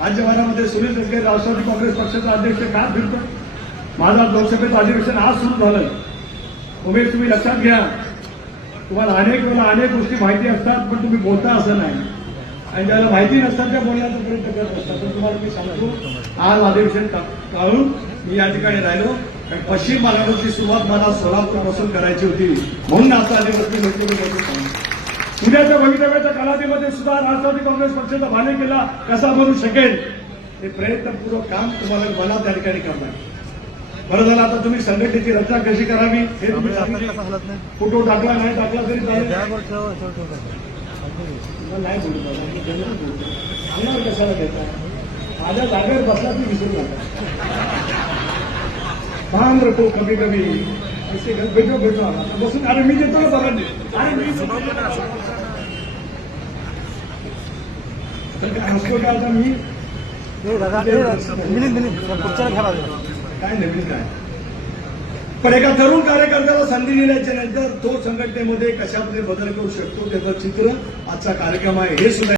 राज्यभरामध्ये सुनील तटकरे राष्ट्रवादी काँग्रेस पक्षाचा अध्यक्ष का फिरतो माझा लोकसभेचं अधिवेशन आज सुरू झालं. उमेश तुम्ही लक्षात घ्या. तुम्हाला अनेक वेळा अनेक गोष्टी माहिती असतात पण तुम्ही बोलता असं नाही. आणि ज्याला माहिती नसतात त्या बोलण्याचा प्रयत्न करत असतात. तर तुम्हाला मी सांगतो आज अधिवेशन टाळून मी या ठिकाणी राहिलो. कारण पश्चिम महाराष्ट्राची सुरुवात मला सोलापूरपासून करायची होती. म्हणून आता अधिवेशन उद्याच्या भवितव्याच्या कालावधीमध्ये सुद्धा राष्ट्रवादी काँग्रेस पक्षाचा भाने केला कसा बनू शकेल? हे प्रयत्नपूर्वक काम तुम्हाला मला त्या ठिकाणी करणार बरं झालं आता तुम्ही संघटनेची रचना कशी करावी हे तुम्ही फोटो टाकला नाही टाकला तरी नाही बोलतो. कशाला घेता माझ्या जागेवर बसला ती विसरू नका काम रखो कभी कभी ऐसे घर आता बसून अरे मी देतो ना बघा अरे मी काय हसतो आता मी काय नवीन काय पण एका तरुण कार्यकर्त्याला संधी दिल्याच्या नंतर तो संघटनेमध्ये कशामध्ये बदल करू शकतो त्याचं चित्र आजचा कार्यक्रम आहे. हे सुद्धा